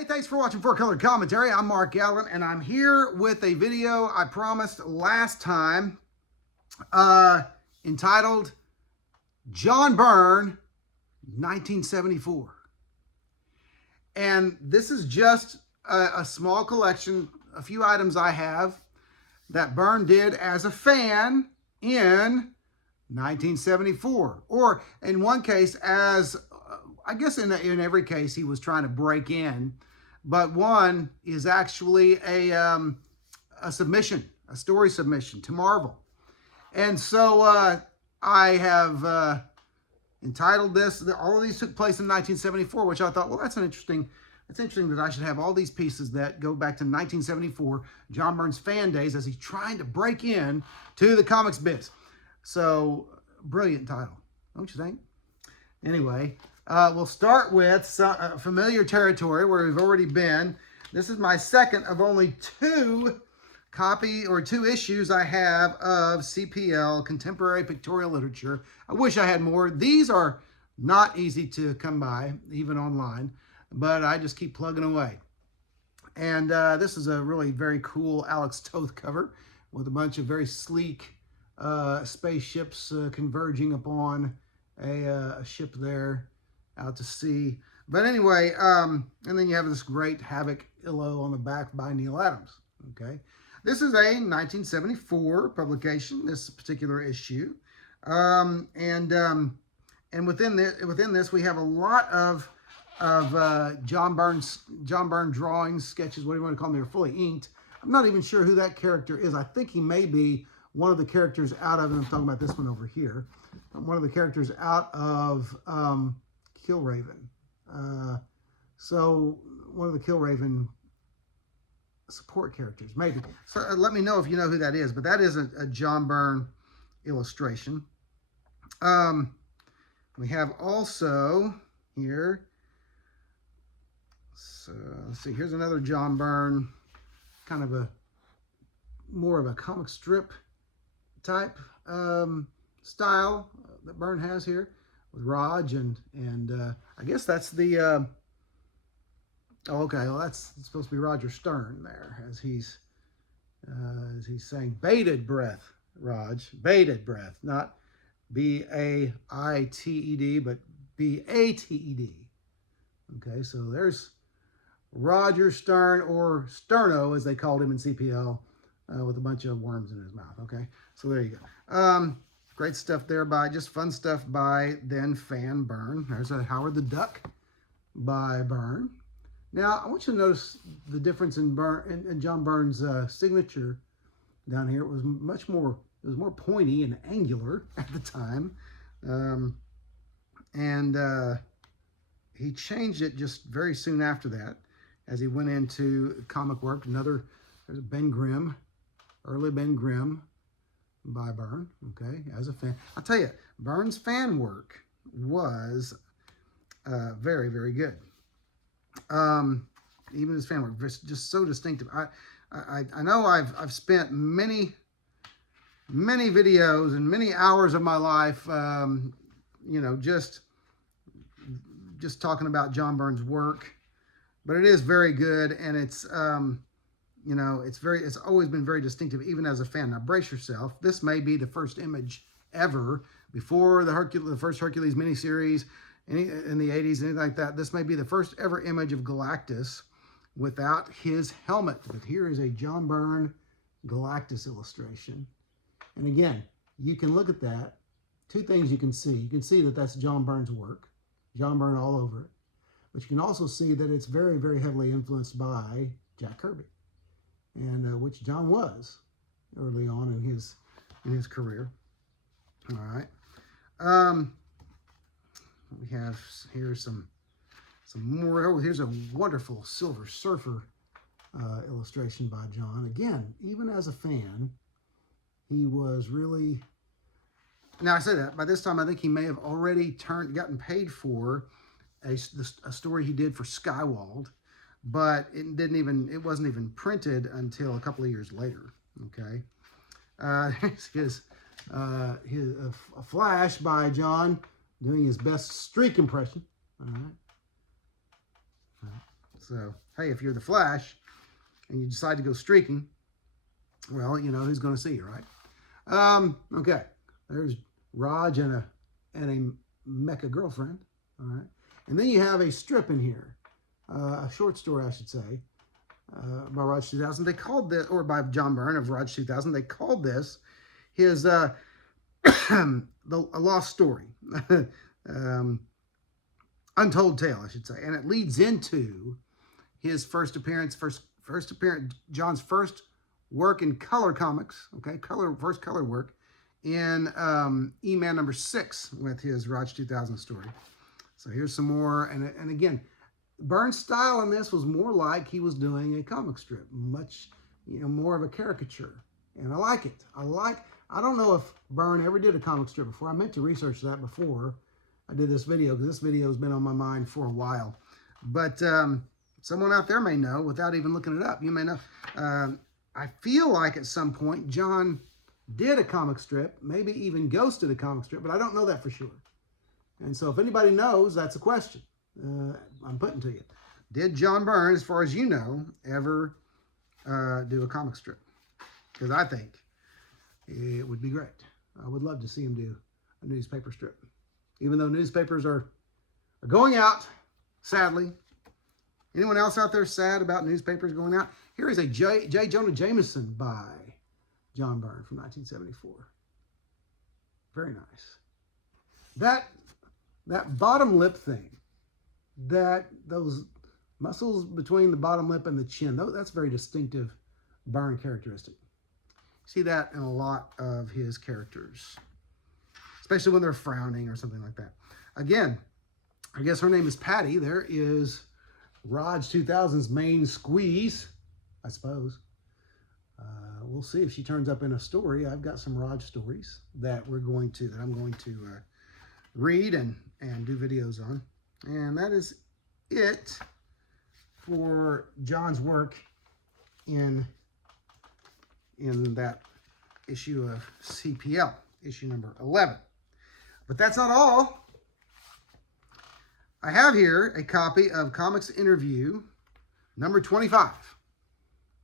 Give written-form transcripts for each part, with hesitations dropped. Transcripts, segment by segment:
Hey, thanks for watching Four Color Commentary. I'm Mark Allen, and I'm here with a video I promised last time entitled John Byrne, 1974. And this is just a small collection, a few items I have that Byrne did as a fan in 1974. Or in one case, as I guess in every case he was trying to break in, but one is actually a submission, a story submission to Marvel. And so I have entitled this, all of these took place in 1974, which I thought, well, it's interesting that I should have all these pieces that go back to 1974, John Byrne's fan days, as he's trying to break in to the comics biz. So, brilliant title, don't you think? Anyway, we'll start with some familiar territory where we've already been. This is my second of only two issues I have of CPL, Contemporary Pictorial Literature. I wish I had more. These are not easy to come by, even online, but I just keep plugging away. And this is a really very cool Alex Toth cover with a bunch of very sleek spaceships converging upon a ship there out to sea. But anyway, and then you have this great Havoc illo on the back by Neil Adams. Okay, this is a 1974 publication, this particular issue, and within this we have a lot of John Byrne drawings, sketches, what do you want to call them? They're fully inked. I'm not even sure who that character is. I think he may be one of the characters out of, and I'm talking about this one over here, one of the characters out of Killraven. So one of the Killraven support characters, maybe. So let me know if you know who that is, but that is a John Byrne illustration. We have also here, so let's see, here's another John Byrne, kind of more of a comic strip type style that Byrne has here with Raj and I guess that's the oh, okay, well that's supposed to be Roger Stern there as he's saying bated breath, Raj, bated breath, not B-A-I-T-E-D, but B-A-T-E-D. Okay, so there's Roger Stern, or Sterno as they called him in CPL, with a bunch of worms in his mouth. Okay, so there you go. Great stuff there just fun stuff by then fan Byrne. There's a Howard the Duck by Byrne. Now I want you to notice the difference in John Byrne's signature down here. It was more pointy and angular at the time, and he changed it just very soon after that as he went into comic work. There's Ben Grimm, early Ben Grimm by Byrne, okay, as a fan. I'll tell you, Byrne's fan work was very, very good. Even his fan work, just so distinctive. I know I've spent many videos and many hours of my life, you know, just talking about John Byrne's work, but it is very good, and it's you know, it's always been very distinctive, even as a fan. Now, brace yourself. This may be the first image ever, before the first Hercules miniseries in the 80s, anything like that. This may be the first ever image of Galactus without his helmet. But here is a John Byrne Galactus illustration. And again, you can look at that. Two things you can see. You can see that that's John Byrne's work. John Byrne all over it. But you can also see that it's very, very heavily influenced by Jack Kirby, and which John was early on in his career. All right, we have here some more. Oh, here's a wonderful Silver Surfer illustration by John. Again, even as a fan, he was really. Now I say that by this time I think he may have already gotten paid for a story he did for Skywald. But it wasn't even printed until a couple of years later. Okay, his a flash by John doing his best streak impression. All right. So, hey, if you're the Flash and you decide to go streaking, well, you know who's going to see you, right? Okay, there's Raj and a mecha girlfriend. All right, and then you have a strip in here, a short story, I should say, by Raj 2000. They called this, or by John Byrne of Raj 2000. They called this his a lost story, untold tale, I should say, and it leads into his first appearance, John's first work in color comics, okay, first color work in E-Man number 6 with his Raj 2000 story. So here's some more, and again, Byrne's style in this was more like he was doing a comic strip, much, more of a caricature, and I like it. I don't know if Byrne ever did a comic strip before. I meant to research that before I did this video, because this video has been on my mind for a while, but someone out there may know without even looking it up. You may know. I feel like at some point John did a comic strip, maybe even ghosted a comic strip, but I don't know that for sure. And so if anybody knows, that's a question I'm putting to you. Did John Byrne, as far as you know, ever do a comic strip? Because I think it would be great. I would love to see him do a newspaper strip. Even though newspapers are going out, sadly. Anyone else out there sad about newspapers going out? Here is a J. Jonah Jameson by John Byrne from 1974. Very nice. That bottom lip thing, those muscles between the bottom lip and the chin, that's very distinctive Byrne characteristic. You see that in a lot of his characters, especially when they're frowning or something like that. Again, I guess her name is Patty. There is Raj 2000's main squeeze, I suppose. We'll see if she turns up in a story. I've got some Raj stories that I'm going to read and do videos on. And that is it for John's work in that issue of CPL, issue number 11. But that's not all. I have here a copy of Comics Interview number 25.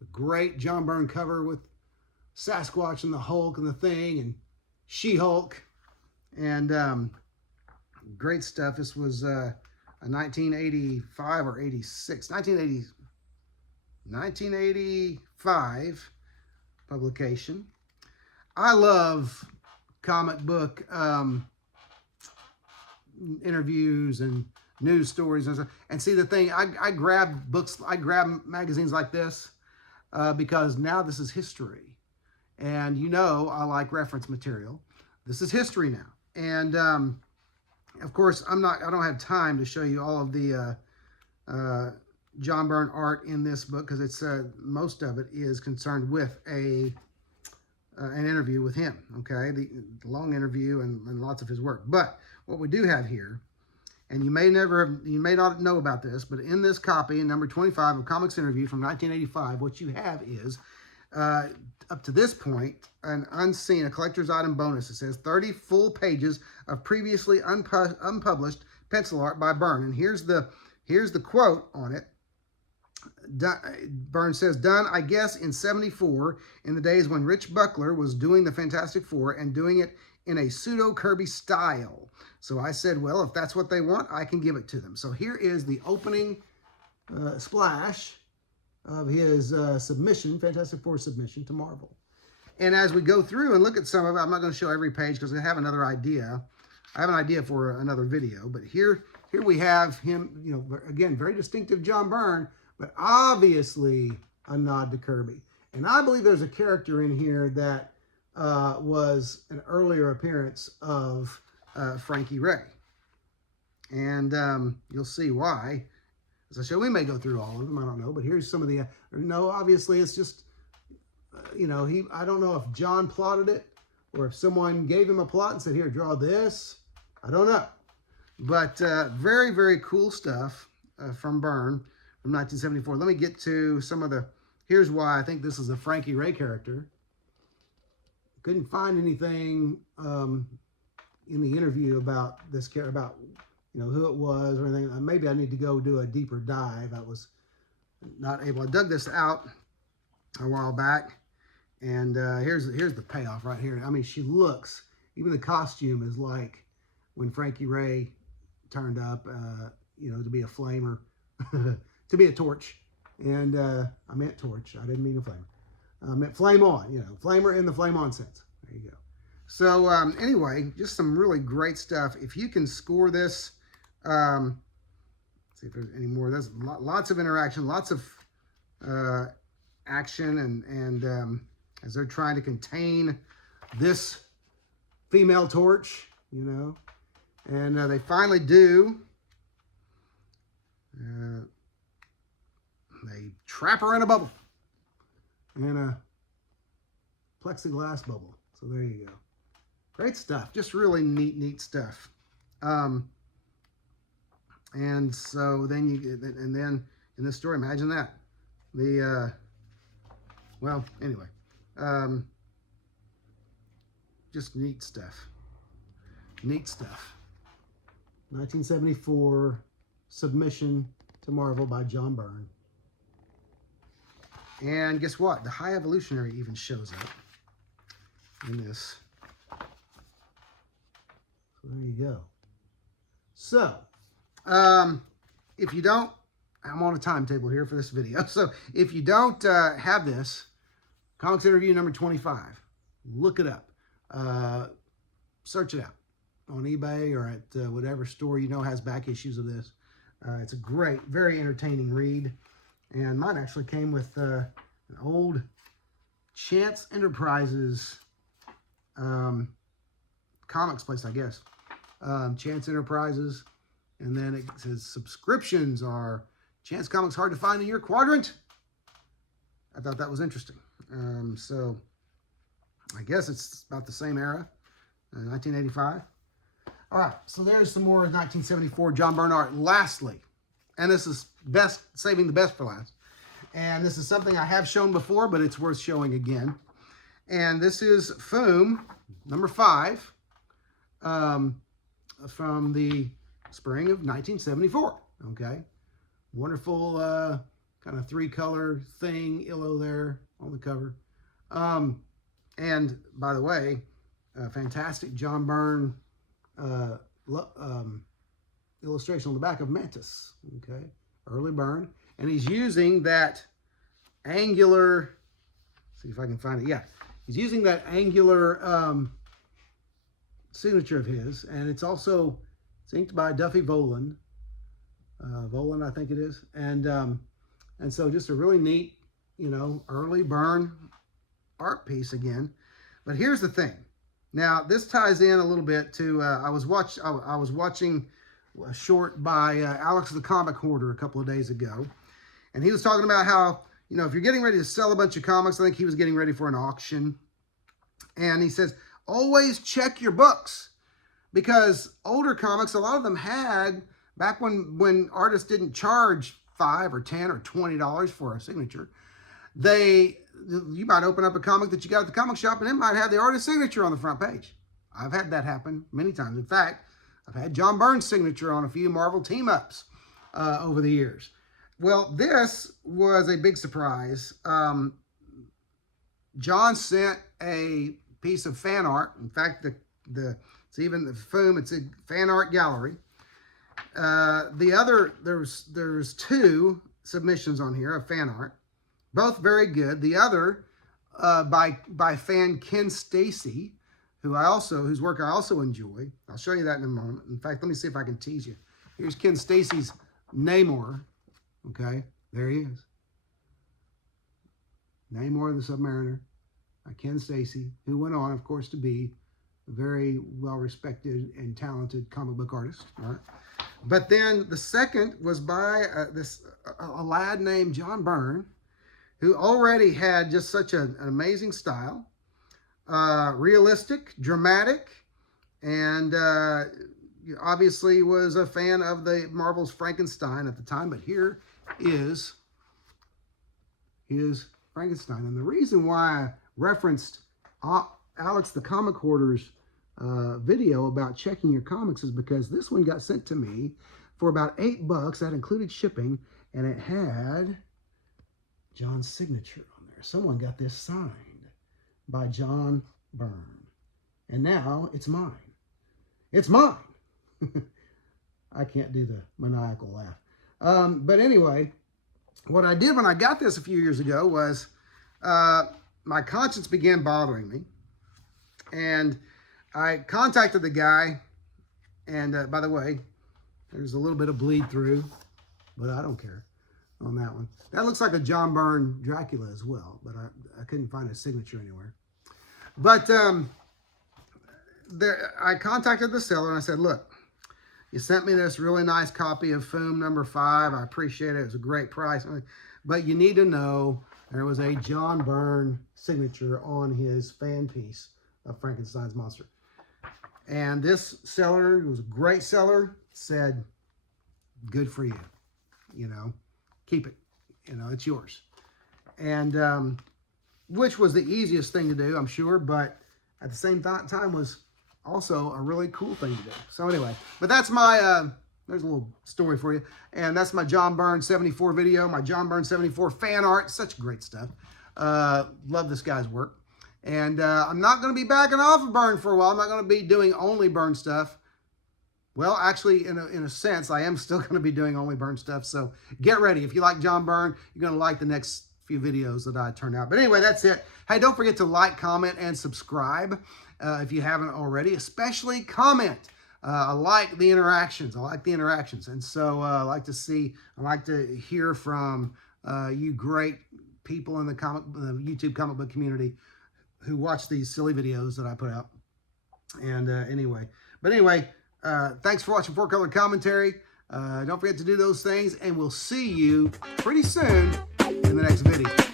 A great John Byrne cover with Sasquatch and the Hulk and the Thing and She-Hulk. And great stuff. This was a 1985 or 86. 1985 publication. I love comic book interviews and news stories and stuff. And see, the thing, I grab books, I grab magazines like this because now this is history. And I like reference material. This is history now. And of course, I don't have time to show you all of the John Byrne art in this book, because it's most of it is concerned with an interview with him. Okay, the long interview and lots of his work. But what we do have here, and you may not know about this, but in this copy, in number 25 of Comics Interview from 1985, what you have is, up to this point, a collector's item bonus. It says 30 full pages of previously unpublished pencil art by Byrne. And here's the quote on it. Byrne says, done, I guess, in 74, in the days when Rich Buckler was doing the Fantastic Four and doing it in a pseudo-Kirby style. So I said, well, if that's what they want, I can give it to them. So here is the opening splash of his Fantastic Four submission to Marvel. And as we go through and look at some of it, I'm not going to show every page because I have another idea. I have an idea for another video. But here we have him, again, very distinctive John Byrne, but obviously a nod to Kirby. And I believe there's a character in here that was an earlier appearance of Frankie Ray. And you'll see why. As I show, we may go through all of them, I don't know. But here's some of the, obviously it's just, I don't know if John plotted it or if someone gave him a plot and said, here, draw this. I don't know. But very, very cool stuff from Byrne from 1974. Let me get to some of here's why I think this is a Frankie Ray character. Couldn't find anything in the interview about this character, about who it was or anything. Maybe I need to go do a deeper dive. That was not able. I dug this out a while back, and here's the payoff right here. I mean, she looks, even the costume is like when Frankie Ray turned up, you know, to be a flamer, to be a torch. And I meant torch. I didn't mean a flamer. I meant flame on, you know, flamer in the flame on sense. There you go. So anyway, just some really great stuff. If you can score this, let's see if there's any more. There's lots of interaction, lots of action, and as they're trying to contain this female torch, you know, and they finally do. They trap her in a bubble, in a plexiglass bubble. So there you go. Great stuff. Just really neat stuff. And so then and then in this story, imagine that. Well, anyway, just neat stuff. Neat stuff. 1974 submission to Marvel by John Byrne. And guess what? The High Evolutionary even shows up in this. So there you go. So, if you don't, I'm on a timetable here for this video. So if you don't have this, Comics Interview number 25, look it up. Search it out on eBay or at whatever store you know has back issues of this. It's a great, very entertaining read. And mine actually came with an old Chance Enterprises comics place, I guess. Chance Enterprises. And then it says subscriptions are Chance Comics hard to find in your quadrant. I thought that was interesting. So I guess it's about the same era, 1985. All right, so there's some more 1974 John Byrne art. Lastly, and this is saving the best for last. And this is something I have shown before, but it's worth showing again. And this is Foom, number 5, from the spring of 1974. Okay, wonderful kind of 3-color thing, Illo there on the cover. And by the way, fantastic John Byrne illustration on the back of Mantis. Okay, early Byrne, and he's using that angular. See if I can find it. Yeah, he's using that angular signature of his, and it's also inked by Duffy Voland. Voland, I think it is, and so just a really neat, you know, early Byrne art piece again. But here's the thing. Now this ties in a little bit to I was watching a short by Alex the Comic Hoarder a couple of days ago, and he was talking about how, you know, if you're getting ready to sell a bunch of comics, I think he was getting ready for an auction, and he says always check your books, because older comics, a lot of them had, back when artists didn't charge $5 or $10 or $20 for a signature, you might open up a comic that you got at the comic shop and it might have the artist's signature on the front page. I've had that happen many times. In fact, I've had John Byrne's signature on a few Marvel team-ups over the years. Well, this was a big surprise. John sent a piece of fan art. In fact, it's even the Foom, it's a fan art gallery. The other, there's 2 submissions on here of fan art, both very good. The other by fan Ken Stacy, whose work I also enjoy. I'll show you that in a moment. In fact, let me see if I can tease you. Here's Ken Stacy's Namor. Okay, there he is. Namor the Submariner by Ken Stacy, who went on, of course, to be a very well-respected and talented comic book artist. All right. But then the second was by a lad named John Byrne, who already had just such an amazing style, realistic, dramatic, and obviously was a fan of the Marvel's Frankenstein at the time. But here is Frankenstein. And the reason why I referenced Alex the Comic Hoarder's video about checking your comics is because this one got sent to me for about $8. That included shipping, and it had John's signature on there. Someone got this signed by John Byrne. And now it's mine. It's mine. I can't do the maniacal laugh. But anyway, what I did when I got this a few years ago was my conscience began bothering me. And I contacted the guy. And by the way, there's a little bit of bleed through, but I don't care on that one. That looks like a John Byrne Dracula as well, but I couldn't find a signature anywhere. But I contacted the seller and I said, look, you sent me this really nice copy of Foom number 5. I appreciate it. It was a great price. But you need to know there was a John Byrne signature on his fan piece of Frankenstein's monster. And this seller, who was a great seller, said, good for you. You know, keep it. You know, it's yours. And which was the easiest thing to do, I'm sure, but at the same time was also a really cool thing to do. So anyway, but that's my, there's a little story for you. And that's my John Byrne 74 video, my John Byrne 74 fan art. Such great stuff. Love this guy's work. And I'm not going to be backing off of Byrne for a while. I'm not going to be doing only Byrne stuff. Well, actually, in a sense, I am still going to be doing only Byrne stuff. So get ready. If you like John Byrne, you're going to like the next few videos that I turn out. But anyway, that's it. Hey, don't forget to like, comment, and subscribe if you haven't already. Especially comment. I like the interactions. I like the interactions. And so I like to hear from you great people in the YouTube comic book community who watch these silly videos that I put out. And anyway, thanks for watching 4-Color Commentary. Don't forget to do those things, and we'll see you pretty soon in the next video.